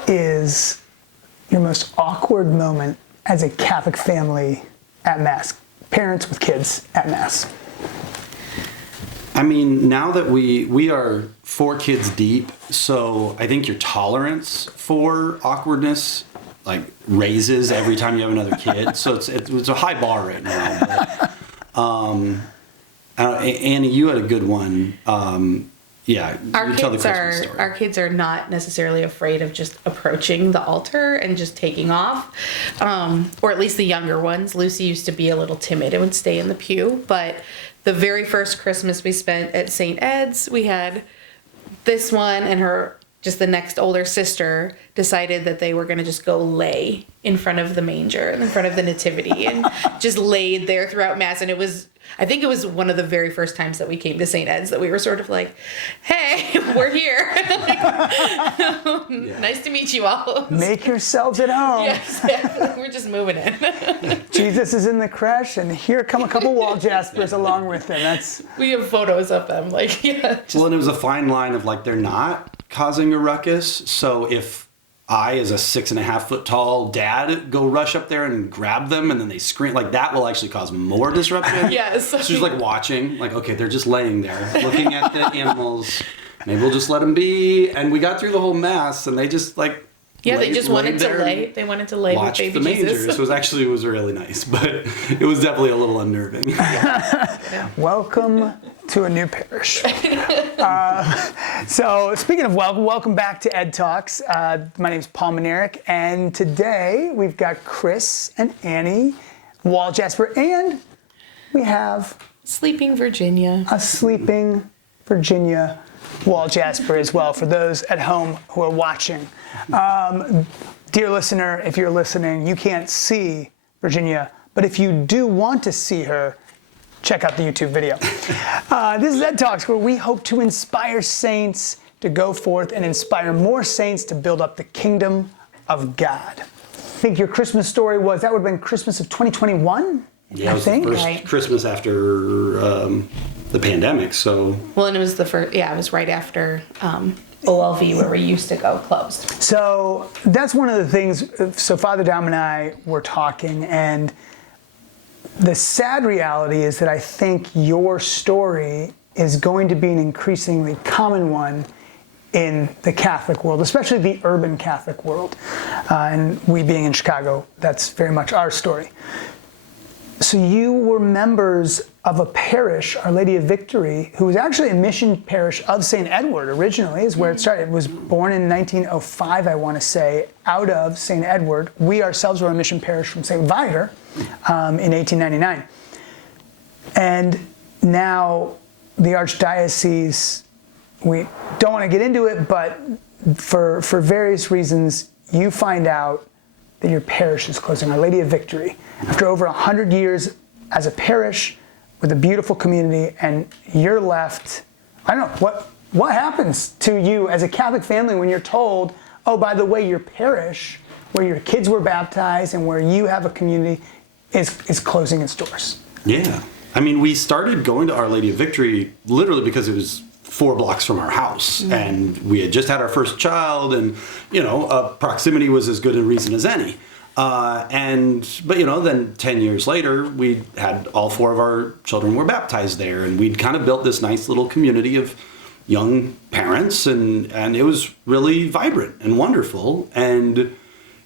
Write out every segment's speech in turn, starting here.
what is your most awkward moment as a Catholic family at Mass? Parents with kids at Mass. I mean, now that we are 4 kids deep, so I think your tolerance for awkwardness like raises every time you have another kid. So it's a high bar right now. But, Annie, you had a good one. Yeah, our kids are not necessarily afraid of just approaching the altar and just taking off, or at least the younger ones. Lucy used to be a little timid and would stay in the pew, but the very first Christmas we spent at St. Ed's, we had this one and the next older sister decided that they were going to just go lay in front of the manger, in front of the nativity, and just laid there throughout Mass. And I think it was one of the very first times that we came to St. Ed's that we were sort of like, hey, we're here. Nice to meet you all. Make yourselves at home. Yes, we're just moving in. Jesus is in the creche, and here come a couple Walljaspers along with him. We have photos of them. Well, and it was a fine line of like, they're not causing a ruckus. So if I, as a 6.5 foot tall dad, go rush up there and grab them and then they scream, like that will actually cause more disruption. Yes. So she's like watching, like, okay, they're just laying there looking at the animals. Maybe we'll just let them be. And we got through the whole Mass and they just like, they just wanted to lay. They wanted to lay with baby the manger. Jesus. So it was really nice, but it was definitely a little unnerving. Welcome to a new parish. So speaking of welcome back to Ed Talks. My name is Paul Minarik, and today we've got Chris and Annie Walljasper, and we have Sleeping Virginia. A sleeping Virginia Walljasper as well, for those at home who are watching. Dear listener, if you're listening, you can't see Virginia, but if you do want to see her, check out the YouTube video. This is Ed Talks, where we hope to inspire saints to go forth and inspire more saints to build up the kingdom of God. I think your Christmas story that would have been Christmas of 2021? Yeah, it was the first Christmas after the pandemic, so. Well, and it was it was right after OLV, where we used to go, closed. So that's one of the things. So Father Dom and I were talking, and the sad reality is that I think your story is going to be an increasingly common one in the Catholic world, especially the urban Catholic world. And we being in Chicago, that's very much our story. So you were members of a parish, Our Lady of Victory, who was actually a mission parish of St. Edward originally, is where it started. It was born in 1905, I want to say, out of St. Edward. We ourselves were a mission parish from St. Viator in 1899. And now the Archdiocese, we don't want to get into it, but for various reasons, you find out that your parish is closing, Our Lady of Victory. After over 100 years as a parish with a beautiful community, and you're left, I don't know, what happens to you as a Catholic family when you're told, oh, by the way, your parish, where your kids were baptized and where you have a community, is closing its doors? Yeah. I mean, we started going to Our Lady of Victory literally because it was 4 blocks from our house, and we had just had our first child, and proximity was as good a reason as any. But then 10 years later, we had all 4 of our children were baptized there, and we'd kind of built this nice little community of young parents, and it was really vibrant and wonderful. And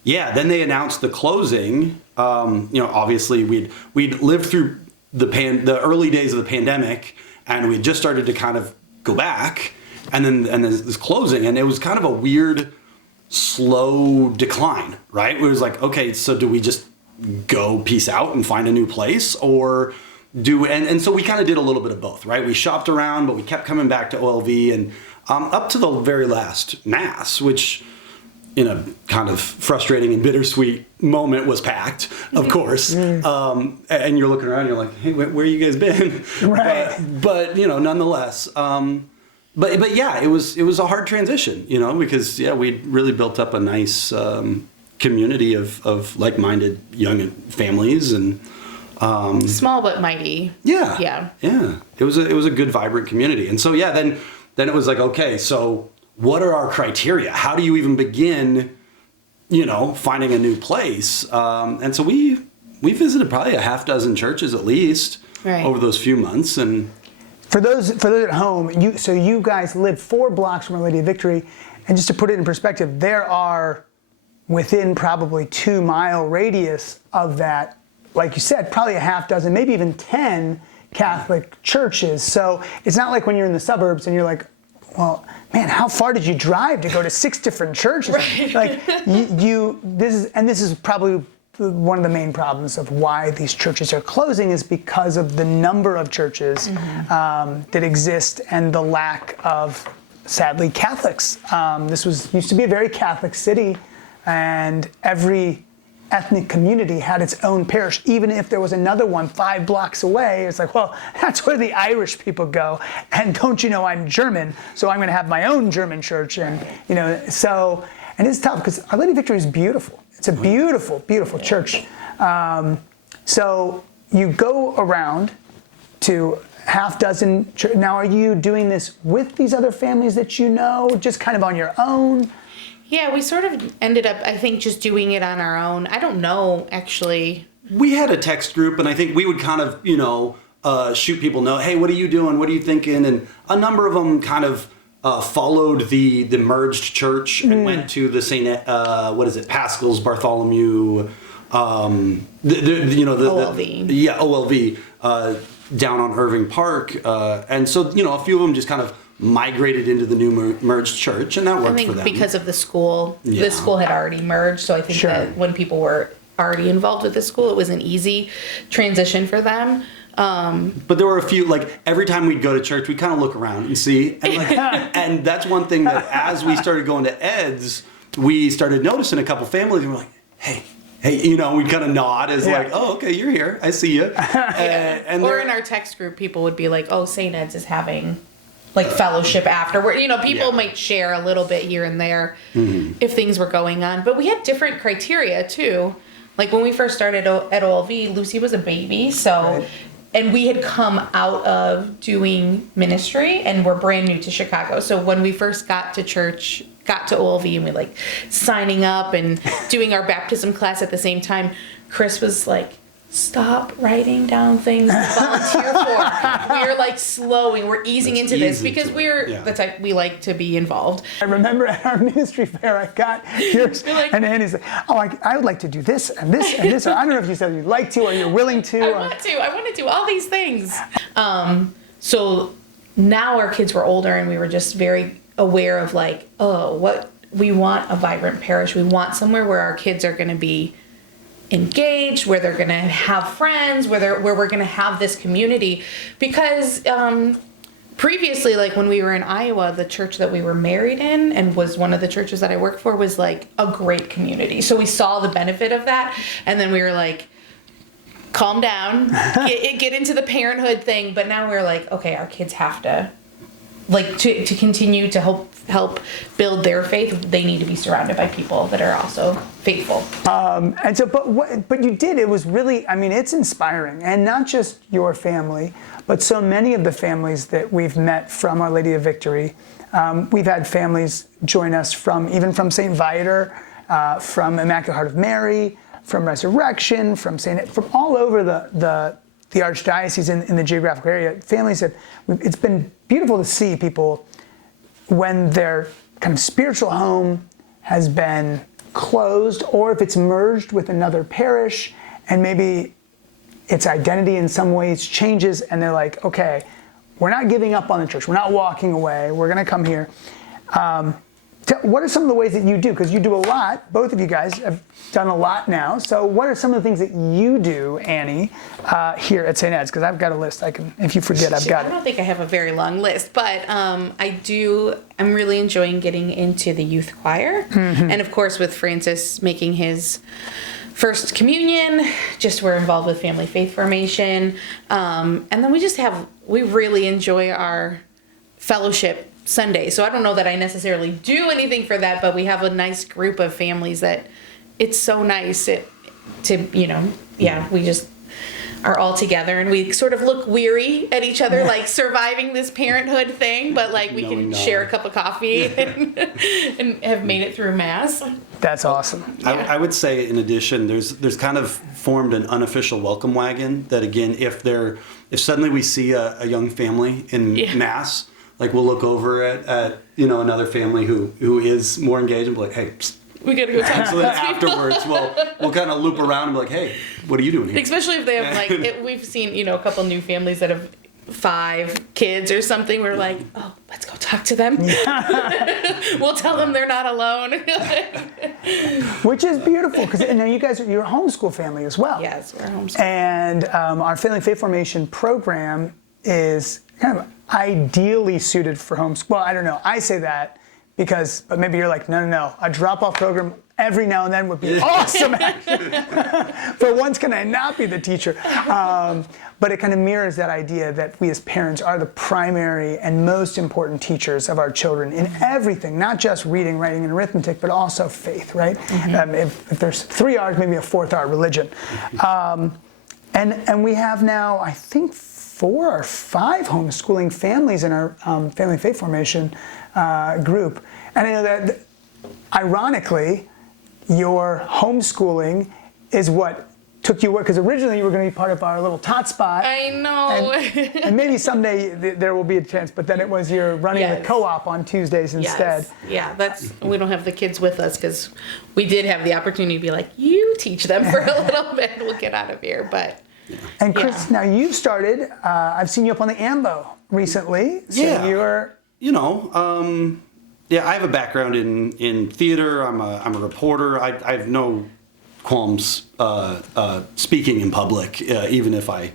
yeah, then they announced the closing. Obviously we'd lived through the early days of the pandemic, and we just started to kind of go back, and then this closing, and it was kind of a weird, slow decline, right? It was like, okay, so do we just go peace out and find a new place, or and so we kind of did a little bit of both, right? We shopped around, but we kept coming back to OLV, and up to the very last Mass, which in a kind of frustrating and bittersweet moment was packed, of course. And you're looking around, you're like, hey, where you guys been? Right. But nonetheless, but yeah, it was a hard transition, because we'd really built up a nice community of like-minded young families, and small but mighty. Yeah. It was a good, vibrant community. And so then it was like, okay, so what are our criteria? How do you even begin finding a new place. And so we visited probably a half dozen churches at least over those few months. And for those at home, you guys live 4 blocks from Our Lady of Victory, and just to put it in perspective, there are within probably 2-mile radius of that, like you said, probably a half dozen, maybe even 10 Catholic churches. So it's not like when you're in the suburbs and you're like, well, man, how far did you drive to go to 6 different churches? Right. Like this is probably one of the main problems of why these churches are closing, is because of the number of churches that exist and the lack of, sadly, Catholics. This used to be a very Catholic city, and every ethnic community had its own parish. Even if there was another one 5 blocks away, it's like, well, that's where the Irish people go. And don't you know I'm German, so I'm going to have my own German church. And so it's tough because Our Lady of Victory is beautiful. It's a beautiful, beautiful church. So you go around to half dozen. Now, are you doing this with these other families that you know, just kind of on your own? Yeah, we sort of ended up, I think, just doing it on our own. I don't know, actually. We had a text group, and I think we would kind of, shoot people know, hey, what are you doing? What are you thinking? And a number of them kind of followed the merged church and went to the St. Pascal's, Bartholomew, OLV. OLV, down on Irving Park. And so, a few of them just kind of migrated into the new merged church, and that worked for them. I think because of the school. Yeah. The school had already merged, so I think that when people were already involved with the school, it was an easy transition for them. But there were a few, like, every time we'd go to church, we'd kind of look around and see. And, and that's one thing that as we started going to Ed's, we started noticing a couple families, and we're like, hey, we'd kind of nod as like, oh, okay, you're here. I see you. Or in our text group, people would be like, oh, St. Ed's is having like fellowship afterward. People might share a little bit here and there if things were going on. But we had different criteria too. Like when we first started at OLV, Lucy was a baby, so and we had come out of doing ministry and we're brand new to Chicago. So when we first got to church, got to OLV, and we like signing up and doing our baptism class at the same time, Chris was like, stop writing down things to volunteer for. We're like slowing, we're easing into this because the type we like to be involved. I remember at our ministry fair, I got yours, and Annie's like, oh, I would like to do this and this and this. Or I don't know if you said you'd like to or you're willing to. I want to do all these things. So now our kids were older and we were just very aware of like, what we want a vibrant parish. We want somewhere where our kids are going to be engaged, where they're going to have friends, where we're going to have this community. Because previously, like when we were in Iowa, the church that we were married in and was one of the churches that I worked for was like a great community. So we saw the benefit of that. And then we were like, calm down, get into the parenthood thing. But now we're like, okay, our kids have to, like, to continue to help build their faith, they need to be surrounded by people that are also faithful. And so, but you did, it was really, I mean, it's inspiring. And not just your family, but so many of the families that we've met from Our Lady of Victory. We've had families join us from St. Viator, from Immaculate Heart of Mary, from Resurrection, from all over the Archdiocese in the geographical area. Families it's been beautiful to see people when their kind of spiritual home has been closed, or if it's merged with another parish and maybe its identity in some ways changes, and they're like, okay, we're not giving up on the church, we're not walking away, we're going to come here. What are some of the ways that you do? Because you do a lot. Both of you guys have done a lot now. So what are some of the things that you do, Annie, here at St. Ed's? Because I've got a list. I can, if you forget, I've got it. I don't think I have a very long list, but I'm really enjoying getting into the youth choir. Mm-hmm. And of course, with Francis making his first communion, we're involved with family faith formation. And then we really enjoy our fellowship Sunday. So I don't know that I necessarily do anything for that, but we have a nice group of families that it's so nice we are all together and we sort of look weary at each other, like surviving this parenthood thing, but like we can share a cup of coffee and have made it through Mass. That's awesome. I would say, in addition, there's kind of formed an unofficial welcome wagon that, again, if suddenly we see a young family in Mass, like we'll look over at another family who is more engaged and be like, hey, psst. We gotta go talk So to then those people. afterwards, we'll kind of loop around and be like, hey, what are you doing here? Especially if they have like, we've seen, a couple new families that have 5 kids or something. We're like, oh, let's go talk to them. We'll tell them they're not alone. Which is beautiful, because now you're a homeschool family as well. Yes, we're homeschooled. And our Family Faith Formation program is kind of ideally suited for homeschool. Well, I don't know. I say that but maybe you're like, no. A drop-off program every now and then would be awesome. But once can I not be the teacher? But it kind of mirrors that idea that we as parents are the primary and most important teachers of our children in everything, not just reading, writing, and arithmetic, but also faith, right? If there's 3 R's, maybe a 4th R, religion. And we have now, I think, 4 or 5 homeschooling families in our Family Faith Formation group. And I know that, ironically, your homeschooling is what took you, because originally you were going to be part of our little tot spot. I know. And maybe someday there will be a chance, but then it was you're running the co-op on Tuesdays instead. Yes. Yeah, we don't have the kids with us because we did have the opportunity to be like, you teach them for a little bit, we'll get out of here, but. And Chris, now you've started, I've seen you up on the AMBO recently. So you're... I have a background in theater. I'm a reporter. I have no qualms speaking in public, even if I,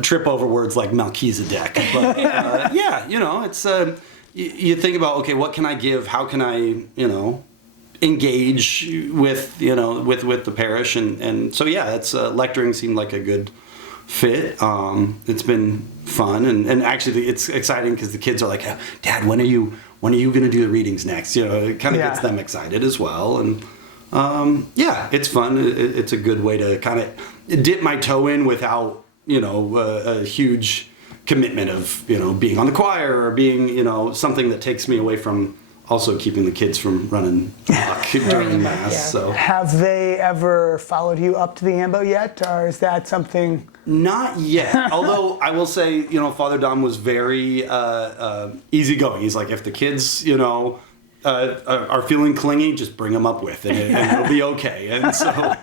trip over words like Melchizedek. But it's you think about, okay, what can I give? How can I, engage with the parish? And so it's lecturing seemed like a good fit. It's been fun, and actually it's exciting because the kids are like, Dad, when are you going to do the readings next? It kind of gets them excited as well. And it's fun. It's a good way to kind of dip my toe in without a huge commitment of being on the choir or being something that takes me away from also keeping the kids from running amok during Mass. So have they ever followed you up to the AMBO yet, or is that something? Not yet. Although I will say, Father Dom was very easygoing. He's like, if the kids, are feeling clingy, just bring them up with, and it'll be okay. And so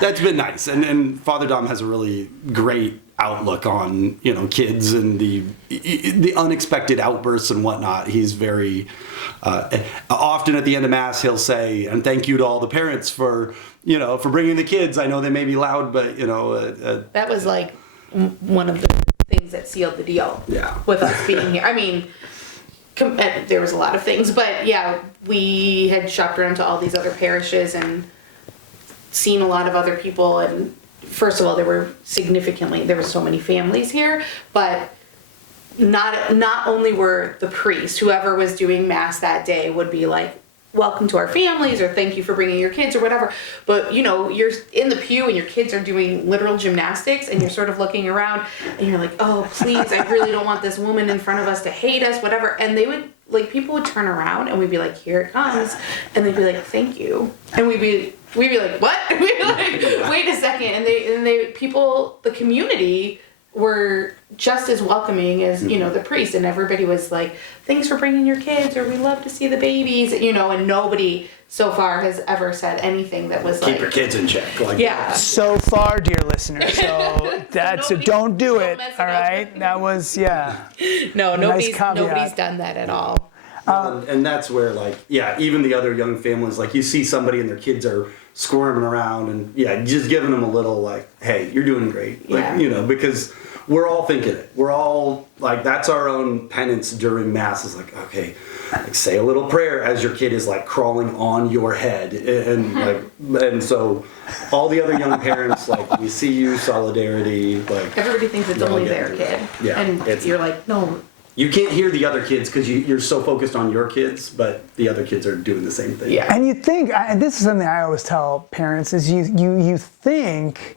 that's been nice. And Father Dom has a really great outlook on kids and the unexpected outbursts and whatnot. He's very often at the end of Mass he'll say, and thank you to all the parents for bringing the kids. I know they may be loud, but that was like one of the things that sealed the deal with us being here. I mean, there was a lot of things, but we had shopped around to all these other parishes and seen a lot of other people. And first of all, there were so many families here, but not only were the priests, whoever was doing Mass that day would be like, welcome to our families, or thank you for bringing your kids, or whatever. But you're in the pew and your kids are doing literal gymnastics, and you're sort of looking around and you're like, oh, please, I really don't want this woman in front of us to hate us, whatever. And they would, people would turn around and we'd be like, here it comes. And they'd be like, thank you. And we'd be like, what? We'd be like, wait a second. And the community were just as welcoming as, the priest, and everybody was like, thanks for bringing your kids, or we love to see the babies, and nobody so far has ever said anything that was keep your kids in check. So far, dear listeners. So don't do it. All right. That was No, nobody's done that at all. And that's where even the other young families, you see somebody and their kids are squirming around, and just giving them a little hey, you're doing great, because we're all thinking it. We're all that's our own penance during Mass, is okay, say a little prayer as your kid is crawling on your head, and so all the other young parents, we see you, solidarity, everybody thinks it's only their kid, and you're like, no. You can't hear the other kids because you're so focused on your kids, but the other kids are doing the same thing. Yeah. And you think, and this is something I always tell parents, is you think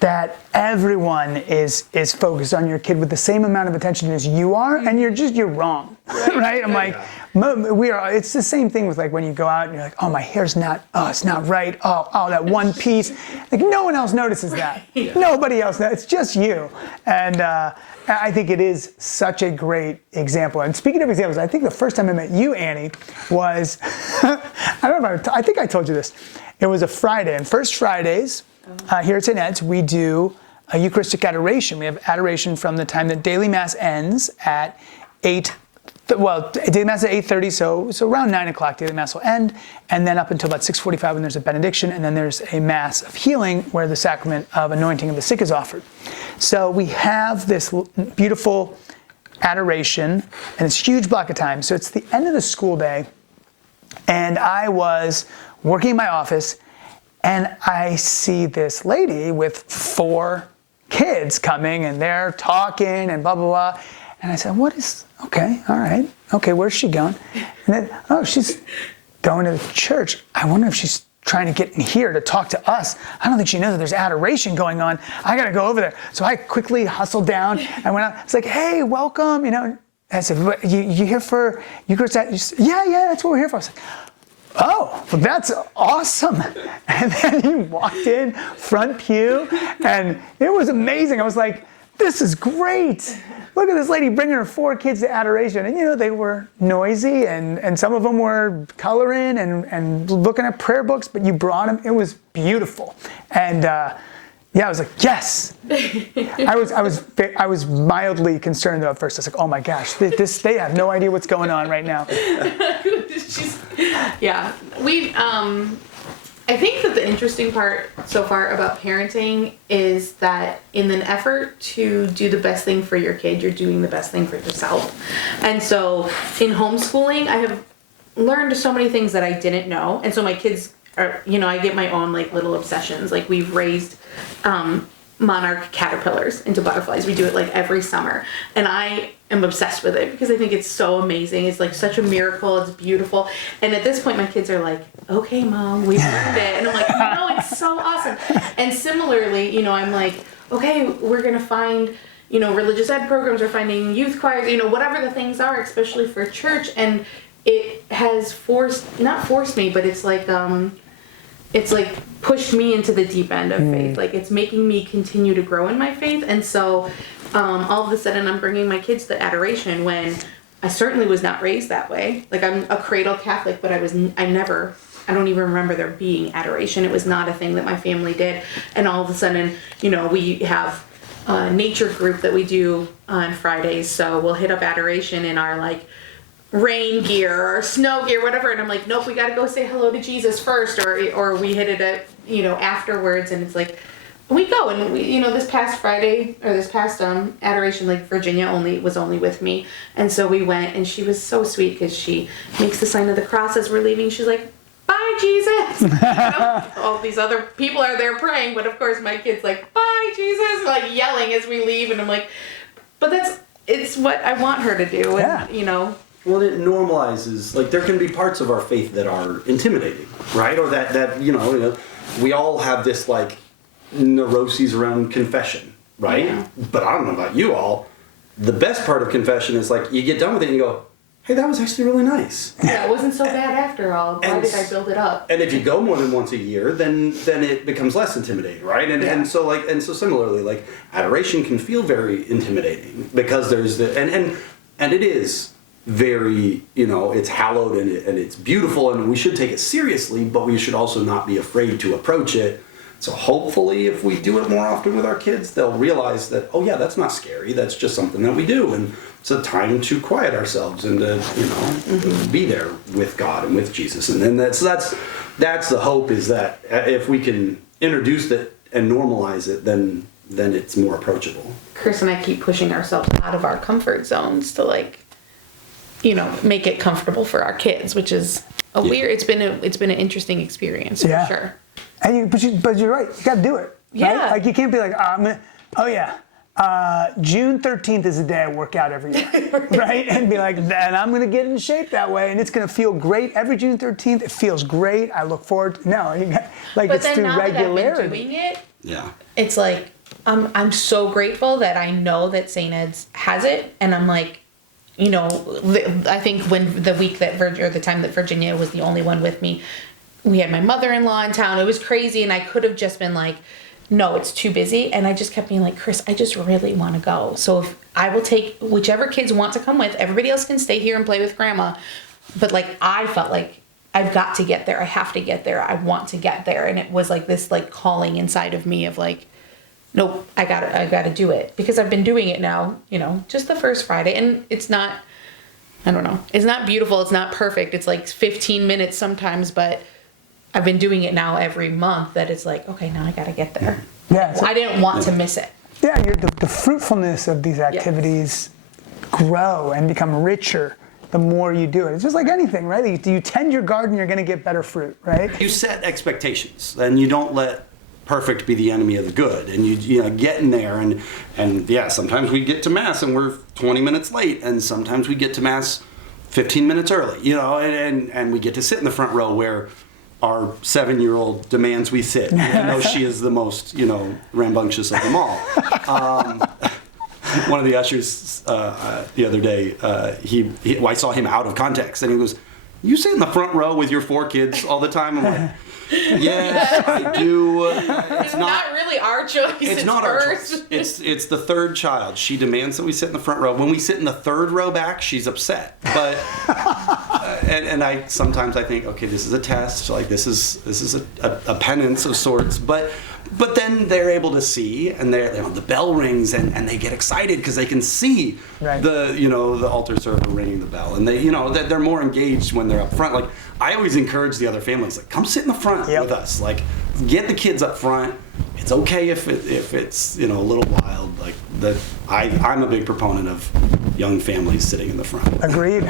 that everyone is focused on your kid with the same amount of attention as you are, and you're wrong, right? I'm like, it's the same thing with like when you go out and you're like, oh, my hair's it's not right. Oh, that one piece. Like no one else notices that. Nobody else knows. It's just you. And I think it is such a great example. And speaking of examples, I think the first time I met you, Annie, was, I think I told you this. It was a Friday, and First Fridays, here at St. Ed's, we do a Eucharistic adoration. We have adoration from the time that daily Mass ends at 8. Well, daily Mass at 8:30, so around 9 o'clock daily Mass will end, and then up until about 6:45 when there's a benediction, and then there's a Mass of healing where the sacrament of anointing of the sick is offered. So we have this beautiful adoration, and it's a huge block of time. So it's the end of the school day, and I was working in my office, and I see this lady with 4 kids coming, and they're talking and blah, blah, blah. And I said, okay, all right. Okay, where's she going? And then, she's going to church. I wonder if she's trying to get in here to talk to us. I don't think she knows that there's adoration going on. I got to go over there. So I quickly hustled down. I went out. It's like, hey, welcome. I said, you here for Eucharist? Yeah, that's what we're here for. I was like, oh, well, that's awesome. And then he walked in, front pew, and it was amazing. I was like, this is great. Look at this lady bringing her 4 kids to adoration. And, they were noisy, and some of them were coloring and looking at prayer books, but you brought them. It was beautiful. And, I was like, yes. I was mildly concerned though at first. I was like, oh my gosh, they have no idea what's going on right now. I think that the interesting part so far about parenting is that in an effort to do the best thing for your kid, you're doing the best thing for yourself. And so in homeschooling, I have learned so many things that I didn't know. And so my kids are, I get my own like little obsessions. Like we've raised monarch caterpillars into butterflies. We do it like every summer. And I am obsessed with it because I think it's so amazing. It's like such a miracle. It's beautiful. And at this point, my kids are like, okay, Mom, we've learned it. And I'm like, no, it's so awesome. And similarly, I'm like, okay, we're going to find, religious ed programs or finding youth choirs, whatever the things are, especially for church. And it has not forced me, but it's like pushed me into the deep end of faith. Like it's making me continue to grow in my faith. And so all of a sudden I'm bringing my kids to adoration when I certainly was not raised that way. Like I'm a cradle Catholic, but I don't even remember there being adoration. It was not a thing that my family did. And all of a sudden, we have a nature group that we do on Fridays. So we'll hit up adoration in our like rain gear or snow gear, whatever. And I'm like, nope, we got to go say hello to Jesus first. Or we hit it at, afterwards. And it's like, we go. And we, this past Friday or this past adoration, like Virginia was only with me. And so we went, and she was so sweet because she makes the sign of the cross as we're leaving. She's like, bye, Jesus. All these other people are there praying, but of course my kid's like, bye, Jesus, like yelling as we leave. And I'm like, but it's what I want her to do. And, Well, it normalizes, like there can be parts of our faith that are intimidating, right? Or that we all have this like neuroses around confession, right? Yeah. But I don't know about you all. The best part of confession is like you get done with it and you go, hey, that was actually really nice. Yeah, it wasn't so bad after all. Why did I build it up? And if you go more than once a year, then it becomes less intimidating, right? And so similarly, like adoration can feel very intimidating because there's and it is very, it's hallowed and it's beautiful and we should take it seriously, but we should also not be afraid to approach it. So hopefully if we do it more often with our kids, they'll realize that, oh yeah, that's not scary. That's just something that we do. And it's a time to quiet ourselves and to, be there with God and with Jesus. And then that's the hope, is that if we can introduce it and normalize it, then it's more approachable. Chris and I keep pushing ourselves out of our comfort zones to make it comfortable for our kids, which is weird. It's been an interesting experience for sure. And but you're right. You got to do it. Yeah. Right? Like you can't be like, June 13th is the day I work out every year, right? And be like, and I'm going to get in shape that way, and it's going to feel great every June 13th. It feels great. I look forward to, it's through regularity. But then now that I've been doing it, it's like, I'm so grateful that I know that St. Ed's has it, and I'm like, I think when the time that Virginia was the only one with me, we had my mother-in-law in town. It was crazy, and I could have just been like, no, it's too busy. And I just kept being like, Chris, I just really want to go. So if I will take whichever kids want to come with, everybody else can stay here and play with grandma. But like, I felt like I've got to get there. I have to get there. I want to get there. And it was like this like calling inside of me of like, nope, I gotta do it, because I've been doing it now, just the first Friday, and it's not, I don't know, it's not beautiful, it's not perfect, it's like 15 minutes sometimes, but I've been doing it now every month, that it's like, okay, now I gotta get there. Yeah, I didn't want to miss it. Yeah, the fruitfulness of these activities grow and become richer the more you do it. It's just like anything, right? You tend your garden, you're gonna get better fruit, right? You set expectations, and you don't let perfect be the enemy of the good, and you get in there, and yeah, sometimes we get to mass and we're 20 minutes late, and sometimes we get to mass 15 minutes early, and we get to sit in the front row where our 7-year-old demands we sit, even though she is the most rambunctious of them all. One of the ushers the other day, I saw him out of context, and he goes, "You sit in the front row with your 4 kids all the time?" I'm like, yes, I do. It's not really our choice. It's not our choice. It's the third child. She demands that we sit in the front row. When we sit in the third row back, she's upset. But and I sometimes I think, okay, this is a test. Like this is a penance of sorts. But then they're able to see, and the bell rings, and they get excited because they can see the altar server ringing the bell, and they're more engaged when they're up front. Like I always encourage the other families, like come sit in the front with us. Like get the kids up front. It's okay if it's a little wild. Like I'm a big proponent of young families sitting in the front. Agreed.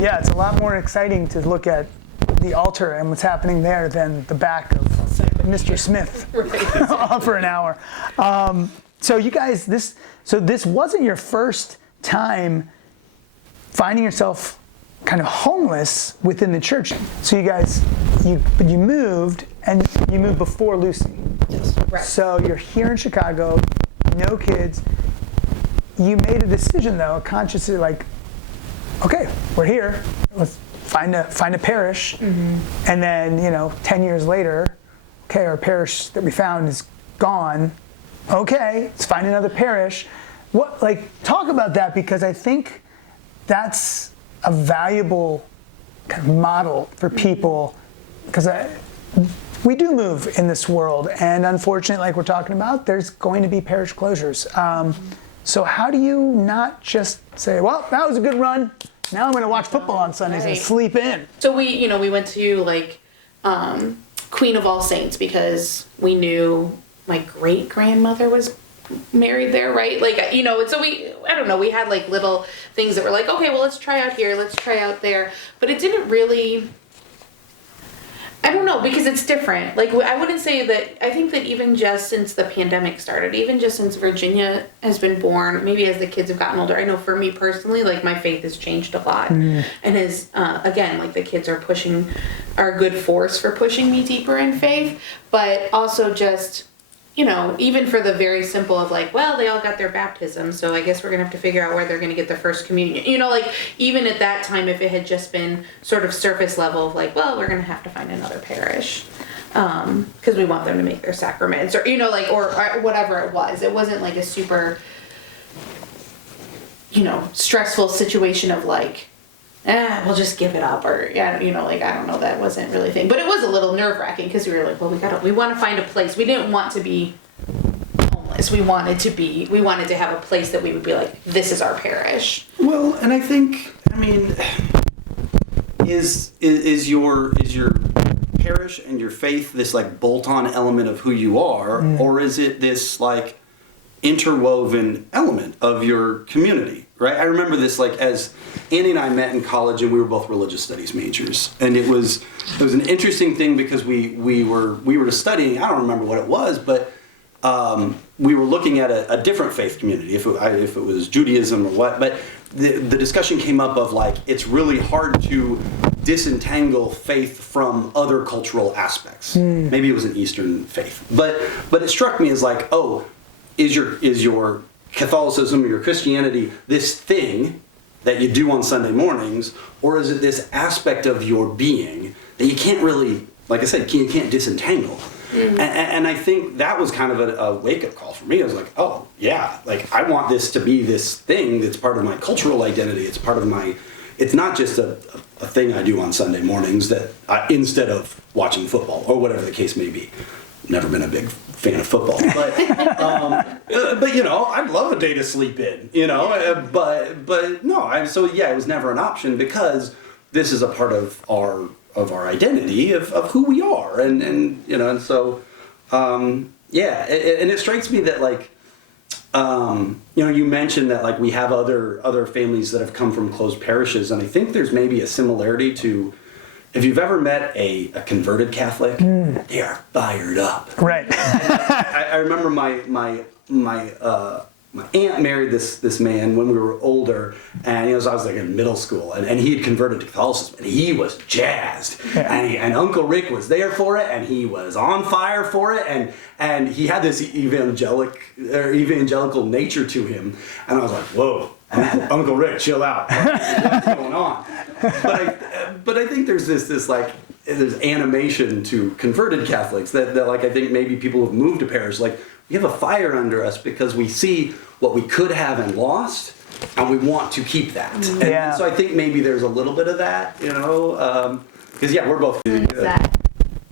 Yeah, it's a lot more exciting to look at the altar and what's happening there than the back of Mr. Smith for an hour. So you guys, this wasn't your first time finding yourself kind of homeless within the church. So you guys, you moved, and you moved before Lucy. Yes. Right. So you're here in Chicago, no kids. You made a decision though, consciously, like, okay, we're here. Let's find a parish, and then 10 years later, okay, our parish that we found is gone. Okay, let's find another parish. Talk about that, because I think that's a valuable kind of model for people, because we do move in this world, and unfortunately, like we're talking about, there's going to be parish closures. So how do you not just say, well, that was a good run, now I'm going to watch football on Sundays and sleep in? So we went to Queen of All Saints because we knew my great grandmother was married there, right? So I don't know, we had little things that were like, okay, well, let's try out here, let's try out there. But it didn't really, I don't know, because it's different. I wouldn't say that, I think that even just since the pandemic started, even just since Virginia has been born, maybe as the kids have gotten older, I know for me personally, my faith has changed a lot. And has, again, the kids are a good force for pushing me deeper in faith, but also just, even for the very simple of well, they all got their baptism, so I guess we're gonna have to figure out where they're gonna get their first communion. Even at that time, if it had just been sort of surface level of well, we're gonna have to find another parish, because we want them to make their sacraments, or or whatever it was. It wasn't a super, stressful situation of we'll just give it up, or I don't know, that wasn't really a thing. But it was a little nerve-wracking because we were well, we want to find a place. We didn't want to be homeless. We wanted to have a place that we would be this is our parish. Well, and I think, is your parish and your faith this bolt-on element of who you are, or is it this interwoven element of your community, right? I remember this as Annie and I met in college, and we were both religious studies majors, and it was an interesting thing because we were studying, I don't remember what it was, but we were looking at a different faith community, if it was Judaism or what, but the discussion came up of it's really hard to disentangle faith from other cultural aspects. Maybe it was an Eastern faith, but it struck me as is your Catholicism or your Christianity this thing that you do on Sunday mornings, or is it this aspect of your being that you can't really, like I said, you can't disentangle? And I think that was kind of a wake-up call for me. I was like, oh, yeah, like I want this to be this thing that's part of my cultural identity. It's part of my, it's not just a thing I do on Sunday mornings that instead of watching football or whatever the case may be. Never been a big fan of football, but you know, I'd love a day to sleep in, you know, but no, so yeah, it was never an option because this is a part of our identity of who we are, and you know, and so yeah, and it strikes me that like you know, you mentioned that like we have other families that have come from closed parishes, and I think there's maybe a similarity to. If you've ever met a converted Catholic, they are fired up. Right. I remember my aunt married this man when we were older, and I was like in middle school, and he had converted to Catholicism, and he was jazzed, yeah. and Uncle Rick was there for it, and he was on fire for it, and he had this evangelical nature to him, and I was like, whoa. Uncle Rick, chill out. What's going on? But I think there's this like there's animation to converted Catholics that like I think maybe people have moved to parish like we have a fire under us because we see what we could have and lost, and we want to keep that. And so I think maybe there's a little bit of that, you know, because yeah, we're both that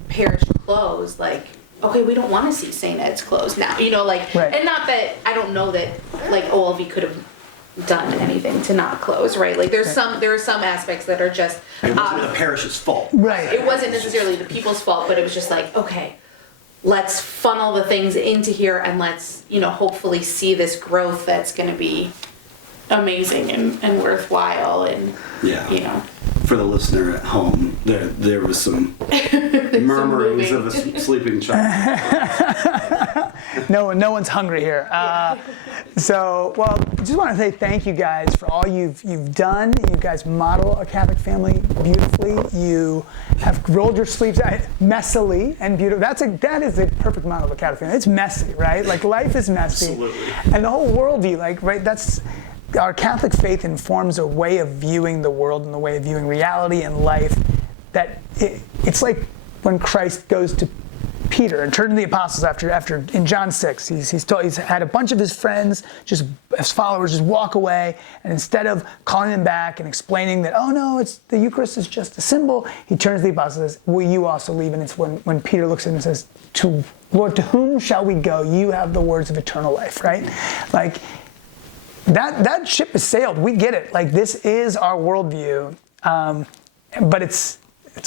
parish closed, like. Okay, we don't want to see St. Ed's closed now, you know, like, right. And not that I don't know that like OLV could have done anything to not close, right? Like there are some aspects that are just it wasn't the parish's fault. Right. It wasn't necessarily the people's fault, but it was just like, okay, let's funnel the things into here and let's, you know, hopefully see this growth that's going to be amazing and worthwhile and you know. For the listener at home, there was some murmurings of a sleeping child. No one's hungry here. So, well, I just want to say thank you guys for all you've done. You guys model a Catholic family beautifully. You have rolled your sleeves out messily and beautiful. That is a perfect model of a Catholic family. It's messy, right? Like life is messy. Absolutely. And the whole worldview, like, right? That's our Catholic faith informs a way of viewing the world and the way of viewing reality and life. That it's like when Christ goes to Peter and turned to the apostles after in John 6, he's had a bunch of his friends, just his followers, just walk away, and instead of calling them back and explaining that, oh no, it's the Eucharist is just a symbol, he turns to the apostles and says, will you also leave? And it's when Peter looks at him and says, Lord, to whom shall we go? You have the words of eternal life, right? Like that ship has sailed. We get it. Like this is our worldview, but it's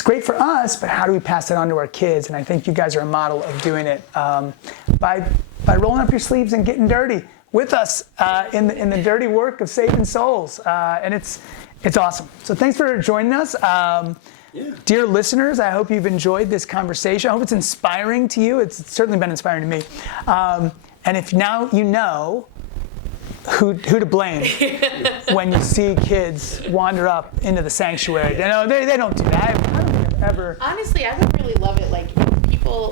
great for us, but how do we pass it on to our kids? And I think you guys are a model of doing it by rolling up your sleeves and getting dirty with us in the dirty work of saving souls. And it's awesome. So thanks for joining us. Dear listeners, I hope you've enjoyed this conversation. I hope it's inspiring to you. It's certainly been inspiring to me. And if now you know who to blame when you see kids wander up into the sanctuary. You know, they don't do that. I don't think I've ever. Honestly, I would really love it. Like,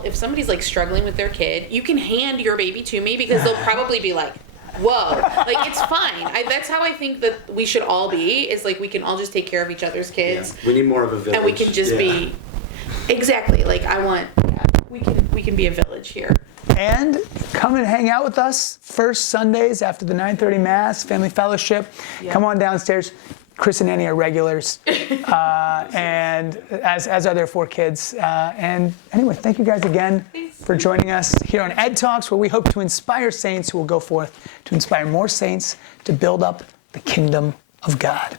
if somebody's like struggling with their kid, you can hand your baby to me because they'll probably be like, whoa, like it's fine. That's how I think that we should all be, is like we can all just take care of each other's kids. Yeah. We need more of a village. And we can just be, exactly, like we can be a village here. And come and hang out with us first Sundays after the 9:30 Mass, Family Fellowship. Yeah. Come on downstairs. Chris and Annie are regulars, and as are their 4 kids. And anyway, thank you guys again for joining us here on Ed Talks, where we hope to inspire saints who will go forth to inspire more saints to build up the kingdom of God.